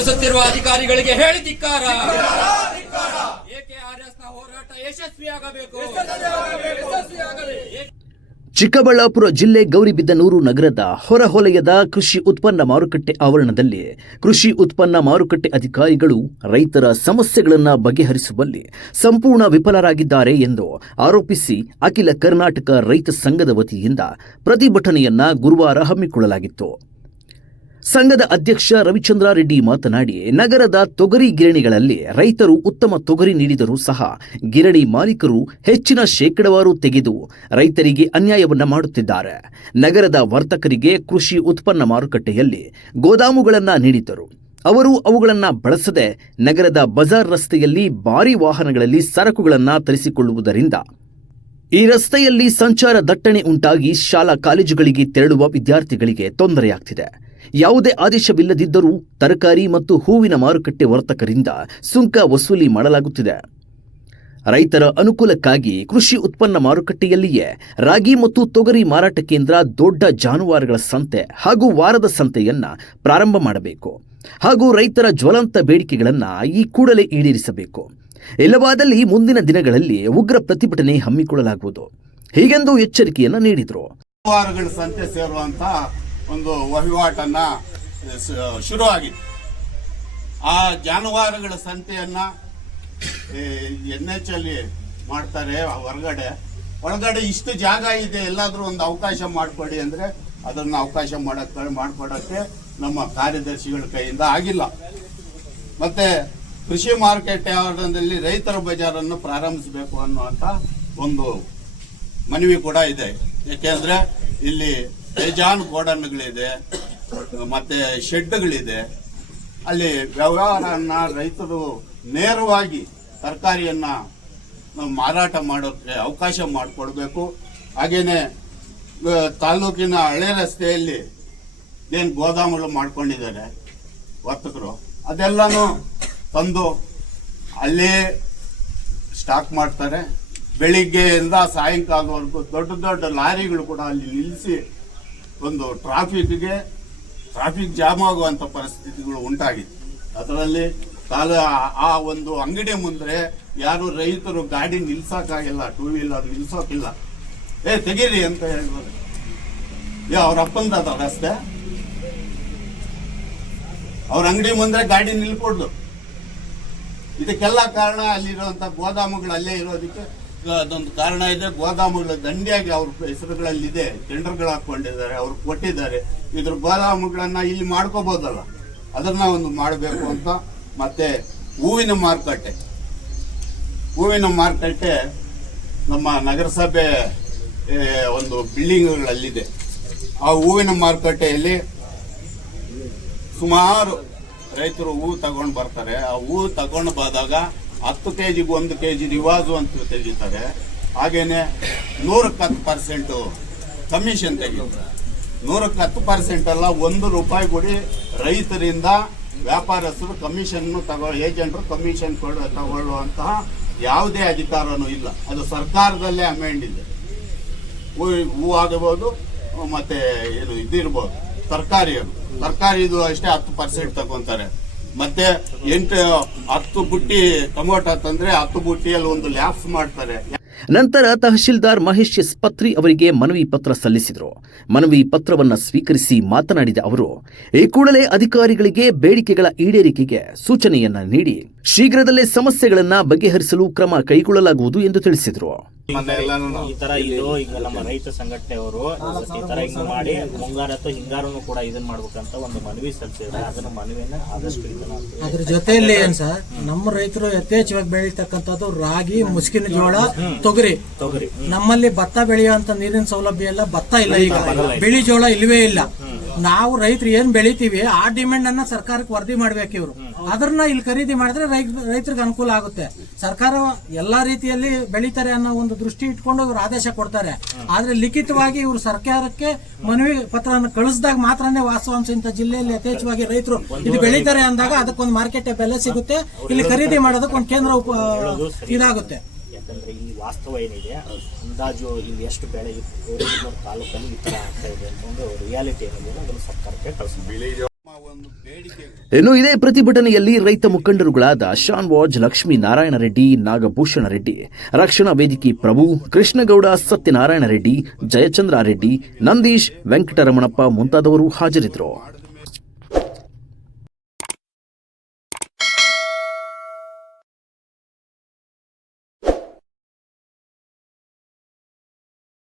ವರ್ತಿಸುತ್ತಿರುವ ಅಧಿಕಾರಿಗಳಿಗೆ ಹೇಳಿ ಧಿಕ್ಕಾರ. ಹೋರಾಟ ಯಶಸ್ವಿಯಾಗಬೇಕು? ಚಿಕ್ಕಬಳ್ಳಾಪುರ ಜಿಲ್ಲೆ ಗೌರಿಬಿದ್ದನೂರು ನಗರದ ಹೊರಹೊಲಯದ ಕೃಷಿ ಉತ್ಪನ್ನ ಮಾರುಕಟ್ಟೆ ಆವರಣದಲ್ಲಿ ಕೃಷಿ ಉತ್ಪನ್ನ ಮಾರುಕಟ್ಟೆ ಅಧಿಕಾರಿಗಳು ರೈತರ ಸಮಸ್ಯೆಗಳನ್ನು ಬಗೆಹರಿಸುವಲ್ಲಿ ಸಂಪೂರ್ಣ ವಿಫಲರಾಗಿದ್ದಾರೆ ಎಂದು ಆರೋಪಿಸಿ ಅಖಿಲ ಕರ್ನಾಟಕ ರೈತ ಸಂಘದ ವತಿಯಿಂದ ಪ್ರತಿಭಟನೆಯನ್ನ ಗುರುವಾರ ಹಮ್ಮಿಕೊಳ್ಳಲಾಗಿತ್ತು. ಸಂಘದ ಅಧ್ಯಕ್ಷ ರವಿಚಂದ್ರ ರೆಡ್ಡಿ ಮಾತನಾಡಿ, ನಗರದ ತೊಗರಿ ಗಿರಣಿಗಳಲ್ಲಿ ರೈತರು ಉತ್ತಮ ತೊಗರಿ ನೀಡಿದರೂ ಸಹ ಗಿರಣಿ ಮಾಲೀಕರು ಹೆಚ್ಚಿನ ಶೇಕಡವಾರು ತೆಗೆದು ರೈತರಿಗೆ ಅನ್ಯಾಯವನ್ನು ಮಾಡುತ್ತಿದ್ದಾರೆ. ನಗರದ ವರ್ತಕರಿಗೆ ಕೃಷಿ ಉತ್ಪನ್ನ ಮಾರುಕಟ್ಟೆಯಲ್ಲಿ ಗೋದಾಮುಗಳನ್ನು ನೀಡಿದ್ದರು. ಅವರು ಅವುಗಳನ್ನು ಬಳಸದೆ ನಗರದ ಬಜಾರ್ ರಸ್ತೆಯಲ್ಲಿ ಭಾರಿ ವಾಹನಗಳಲ್ಲಿ ಸರಕುಗಳನ್ನು ತರಿಸಿಕೊಳ್ಳುವುದರಿಂದ ಈ ರಸ್ತೆಯಲ್ಲಿ ಸಂಚಾರ ದಟ್ಟಣೆ ಉಂಟಾಗಿ ಶಾಲಾ ಕಾಲೇಜುಗಳಿಗೆ ತೆರಳುವ ವಿದ್ಯಾರ್ಥಿಗಳಿಗೆ ತೊಂದರೆಯಾಗ್ತಿದೆ. ಯಾವುದೇ ಆದೇಶವಿಲ್ಲದಿದ್ದರೂ ತರಕಾರಿ ಮತ್ತು ಹೂವಿನ ಮಾರುಕಟ್ಟೆ ವರ್ತಕರಿಂದ ಸುಂಕ ವಸೂಲಿ ಮಾಡಲಾಗುತ್ತಿದೆ. ರೈತರ ಅನುಕೂಲಕ್ಕಾಗಿ ಕೃಷಿ ಉತ್ಪನ್ನ ಮಾರುಕಟ್ಟೆಯಲ್ಲಿಯೇ ರಾಗಿ ಮತ್ತು ತೊಗರಿ ಮಾರಾಟ ಕೇಂದ್ರ ದೊಡ್ಡ ಜಾನುವಾರುಗಳ ಸಂತೆ ಹಾಗೂ ವಾರದ ಸಂತೆಯನ್ನ ಪ್ರಾರಂಭ ಮಾಡಬೇಕು. ಹಾಗೂ ರೈತರ ಜ್ವಲಂತ ಬೇಡಿಕೆಗಳನ್ನು ಈ ಕೂಡಲೇ ಈಡೇರಿಸಬೇಕು. ಇಲ್ಲವಾದಲ್ಲಿ ಮುಂದಿನ ದಿನಗಳಲ್ಲಿ ಉಗ್ರ ಪ್ರತಿಭಟನೆ ಹಮ್ಮಿಕೊಳ್ಳಲಾಗುವುದು. ಹೀಗೆಂದು ಎಚ್ಚರಿಕೆಯನ್ನು ನೀಡಿದರು. ಒಂದು ವಹಿವಾಟನ್ನ ಶುರುವಾಗಿತ್ತು. ಆ ಜಾನುವಾರುಗಳ ಸಂತೆಯನ್ನ ಎನ್ ಎಚ್ ಅಲ್ಲಿ ಮಾಡ್ತಾರೆ ಹೊರಗಡೆ. ಒಳಗಡೆ ಇಷ್ಟು ಜಾಗ ಇದೆ, ಎಲ್ಲಾದರೂ ಒಂದು ಅವಕಾಶ ಮಾಡಿಕೊಡಿ ಅಂದ್ರೆ ಅದನ್ನ ಅವಕಾಶ ಮಾಡಕ್ ಮಾಡಿಕೊಡೋಕ್ಕೆ ನಮ್ಮ ಕಾರ್ಯದರ್ಶಿಗಳ ಕೈಯಿಂದ ಆಗಿಲ್ಲ. ಮತ್ತೆ ಕೃಷಿ ಮಾರುಕಟ್ಟೆ ಆವರಣದಲ್ಲಿ ರೈತರ ಬಜಾರನ್ನು ಪ್ರಾರಂಭಿಸಬೇಕು ಅನ್ನುವಂತ ಒಂದು ಮನವಿ ಕೂಡ ಇದೆ. ಯಾಕೆಂದ್ರೆ ಇಲ್ಲಿ ಬೇಜಾನ್ ಗೋಡನ್ಗಳಿದೆ, ಮತ್ತೆ ಶೆಡ್ಗಳಿದೆ. ಅಲ್ಲಿ ವ್ಯವಹಾರನ್ನ ರೈತರು ನೇರವಾಗಿ ತರಕಾರಿಯನ್ನ ಮಾರಾಟ ಮಾಡೋಕ್ಕೆ ಅವಕಾಶ ಮಾಡಿಕೊಡ್ಬೇಕು. ಹಾಗೇನೆ ತಾಲೂಕಿನ ಹಳೆ ರಸ್ತೆಯಲ್ಲಿ ಏನು ಗೋದಾಮುಗಳು ಮಾಡ್ಕೊಂಡಿದ್ದಾರೆ ವರ್ತಕರು, ಅದೆಲ್ಲನೂ ತಂದು ಅಲ್ಲೇ ಸ್ಟಾಕ್ ಮಾಡ್ತಾರೆ. ಬೆಳಿಗ್ಗೆಯಿಂದ ಸಾಯಂಕಾಲವರೆಗೂ ದೊಡ್ಡ ದೊಡ್ಡ ಲಾರಿಗಳು ಕೂಡ ಅಲ್ಲಿ ನಿಲ್ಲಿಸಿ ಒಂದು ಟ್ರಾಫಿಕ್ಗೆ, ಟ್ರಾಫಿಕ್ ಜಾಮ್ ಆಗುವಂತ ಪರಿಸ್ಥಿತಿಗಳು ಉಂಟಾಗಿತ್ತು. ಅದರಲ್ಲಿ ಕಾಲ ಆ ಒಂದು ಅಂಗಡಿ ಮುಂದೆ ಯಾರು ರೈತರು ಗಾಡಿ ನಿಲ್ಸೋಕ್ಕಾಗಿಲ್ಲ ಟೂ ವೀಲರ್ ನಿಲ್ಸೋಕ್ಕಿಲ್ಲ. ಏ, ತೆಗೀರಿ ಅಂತ ಹೇಳ್ಬೋದು. ಏ, ಅವ್ರ ಅಪ್ಪಂದ ಅದ ರಸ್ತೆ? ಅವ್ರ ಅಂಗಡಿ ಮುಂದೆ ಗಾಡಿ ನಿಲ್ಕೊಡ್ದು. ಇದಕ್ಕೆಲ್ಲ ಕಾರಣ ಅಲ್ಲಿರುವಂಥ ಗೋದಾಮುಗಳು ಅಲ್ಲೇ ಇರೋದಕ್ಕೆ ಅದೊಂದು ಕಾರಣ ಇದೆ. ಗೋದಾಮುಗಳ ದಂಡಿಯಾಗಿ ಅವ್ರ ಹೆಸರುಗಳಲ್ಲಿದೆ ಟೆಂಡರ್ಗಳು ಹಾಕೊಂಡಿದ್ದಾರೆ ಅವ್ರು ಕೊಟ್ಟಿದ್ದಾರೆ. ಇದ್ರ ಗೋದಾಮುಗಳನ್ನ ಇಲ್ಲಿ ಮಾಡ್ಕೋಬಹುದಲ್ಲ ಅದನ್ನ ಒಂದು ಮಾಡಬೇಕು ಅಂತ. ಮತ್ತೆ ಹೂವಿನ ಮಾರುಕಟ್ಟೆ. ಹೂವಿನ ಮಾರುಕಟ್ಟೆ ನಮ್ಮ ನಗರಸಭೆ ಒಂದು ಬಿಲ್ಡಿಂಗ್ಗಳಲ್ಲಿದೆ. ಆ ಹೂವಿನ ಮಾರುಕಟ್ಟೆಯಲ್ಲಿ ಸುಮಾರು ರೈತರು ಹೂವು ತಗೊಂಡು ಬರ್ತಾರೆ. ಆ ಹೂವು ತಗೊಂಡು ಬಂದಾಗ ಹತ್ತು ಕೆ ಜಿಗೆ ಒಂದು ಕೆ ಜಿ ರಿವಾಜು ಅಂತ ತೆಗಿತಾರೆ. ಹಾಗೇನೆ ನೂರಕ್ಕೆ ಹತ್ತು ಪರ್ಸೆಂಟು ಕಮಿಷನ್ ತೆಗಿತಾರೆ. ನೂರಕ್ಕೆ ಹತ್ತು ಪರ್ಸೆಂಟ್ ಅಲ್ಲ, ಒಂದು ರೂಪಾಯಿ ಕೊಡಿ ರೈತರಿಂದ ವ್ಯಾಪಾರಸ್ಥರು ಕಮಿಷನ್ ತಗೋ, ಏಜೆಂಟರು ಕಮಿಷನ್ ಕೊಡ, ತಗೊಳ್ಳುವಂತಹ ಯಾವುದೇ ಅಧಿಕಾರನೂ ಇಲ್ಲ. ಅದು ಸರ್ಕಾರದಲ್ಲೇ ಅಮೆಂಡ್ ಇದೆ. ಹೂ ಆಗಬಹುದು, ಮತ್ತೆ ಏನು ಇದಿರ್ಬೋದು ತರಕಾರಿ ತರಕಾರಿ ಇದು ಅಷ್ಟೇ ಹತ್ತು ಪರ್ಸೆಂಟ್ ತಗೊಂತಾರೆ. ಮತ್ತೆ ಎಂಟು, ಹತ್ತು ಬುಟ್ಟಿ ಟೊಮೊಟೊ ತಂದ್ರೆ ಹತ್ತು ಬುಟ್ಟಿಯಲ್ಲಿ ಒಂದು ಲ್ಯಾಪ್ಸ್ ಮಾಡ್ತಾರೆ. ನಂತರ ತಹಶೀಲ್ದಾರ್ ಮಹೇಶ್ ಪತ್ರಿ ಅವರಿಗೆ ಮನವಿ ಪತ್ರ ಸಲ್ಲಿಸಿದರು. ಮನವಿ ಪತ್ರವನ್ನು ಸ್ವೀಕರಿಸಿ ಮಾತನಾಡಿದ ಅವರು, ಈ ಕೂಡಲೇ ಅಧಿಕಾರಿಗಳಿಗೆ ಬೇಡಿಕೆಗಳ ಈಡೇರಿಕೆಗೆ ಸೂಚನೆಯನ್ನ ನೀಡಿ, ಶೀಘ್ರದಲ್ಲೇ ಸಮಸ್ಯೆಗಳನ್ನ ಬಗೆಹರಿಸಲು ಕ್ರಮ ಕೈಗೊಳ್ಳಲಾಗುವುದು ಎಂದು ತಿಳಿಸಿದರು. ಈ ತರ ಇದು ಈಗ ನಮ್ಮ ರೈತ ಸಂಘಟನೆಯವರು ಈ ತರ ಹಿಂಗ್ ಮಾಡಿ ಮುಂಗಾರ ಅಥವಾ ಹಿಂಗಾರನು ಕೂಡ ಇದನ್ನ ಮಾಡ್ಬೇಕಂತ ಒಂದು ಮನವಿ ಸಲ್ಲಿಸಿದ್ರೆ ಅದನ್ನ ಮನವಿಯನ್ನ ಆದಷ್ಟು ಇದನ್ನ ಅದ್ರ ಜೊತೆಯಲ್ಲಿ ಏನ್ ಸರ್? ನಮ್ಮ ರೈತರು ಯಥೇಚ್ಛವಾಗಿ ಬೆಳೀತಕ್ಕಂಥದ್ದು ರಾಗಿ ಮುಸ್ಕಿನ ಜೋಳ ತೊಗರಿ. ತೊಗರಿ. ನಮ್ಮಲ್ಲಿ ಭತ್ತ ಬೆಳೆಯುವಂತ ನೀರಿನ ಸೌಲಭ್ಯ ಎಲ್ಲ ಭತ್ತ ಇಲ್ಲ ಈಗ. ಬಿಳಿ ಜೋಳ ಇಲ್ವೇ ಇಲ್ಲ. ನಾವು ರೈತರು ಏನ್ ಬೆಳಿತೀವಿ ಆ ಡಿಮ್ಯಾಂಡ್ ಅನ್ನ ಸರ್ಕಾರಕ್ಕೆ ವರದಿ ಮಾಡ್ಬೇಕು ಇವರು ಅದನ್ನ ಇಲ್ಲಿ ಖರೀದಿ ಮಾಡಿದ್ರೆ ರೈತ ರೈತರಿಗೆ ಅನುಕೂಲ ಆಗುತ್ತೆ. ಸರ್ಕಾರ ಎಲ್ಲ ರೀತಿಯಲ್ಲಿ ಬೆಳೀತಾರೆ ಅನ್ನೋ ಒಂದು ದೃಷ್ಟಿ ಇಟ್ಕೊಂಡು ಇವರು ಆದೇಶ ಕೊಡ್ತಾರೆ. ಆದ್ರೆ ಲಿಖಿತವಾಗಿ ಇವರು ಸರ್ಕಾರಕ್ಕೆ ಮನವಿ ಪತ್ರವನ್ನು ಕಳಿಸಿದಾಗ ಮಾತ್ರನೇ ವಾಸ್ತವಾಂಶ ಇಂಥ ಜಿಲ್ಲೆಯಲ್ಲಿ ಯಥೇಚ್ಛವಾಗಿ ರೈತರು ಇದು ಬೆಳೀತಾರೆ ಅಂದಾಗ ಅದಕ್ಕೊಂದು ಮಾರ್ಕೆಟ್ ಬೆಲೆ ಸಿಗುತ್ತೆ. ಇಲ್ಲಿ ಖರೀದಿ ಮಾಡೋದಕ್ಕೆ ಒಂದು ಕೇಂದ್ರ ಉಪ ಇದಾಗುತ್ತೆ. ಯಾಕಂದ್ರೆ ಈ ವಾಸ್ತವ ಏನಿದೆ, ಅಂದಾಜು ಇಲ್ಲಿ ಎಷ್ಟು ಬೆಳೆ ತಾಲೂಕಲ್ಲಿ ಈ ತರ ಆಗ್ತಾ ಇದೆ ಅಂತ ಒಂದು ರಿಯಾಲಿಟಿ ಏನಿದೆ, ಅದನ್ನು ಸರ್ಕಾರಕ್ಕೆ ಬೇಡಿಕೆ ಇನ್ನು ಇದೇ ಪ್ರತಿಭಟನೆಯಲ್ಲಿ ರೈತ ಮುಖಂಡರುಗಳಾದ ಶಾನ್ ವಾಜ್, ಲಕ್ಷ್ಮೀ ನಾರಾಯಣ ರೆಡ್ಡಿ, ನಾಗಭೂಷಣ ರೆಡ್ಡಿ, ರಕ್ಷಣಾ ವೇದಿಕೆ ಪ್ರಭು, ಕೃಷ್ಣಗೌಡ, ಸತ್ಯನಾರಾಯಣ ರೆಡ್ಡಿ, ಜಯಚಂದ್ರ ರೆಡ್ಡಿ, ನಂದೀಶ್ ವೆಂಕಟರಮಣಪ್ಪ ಮುಂತಾದವರು ಹಾಜರಿದ್ದರು.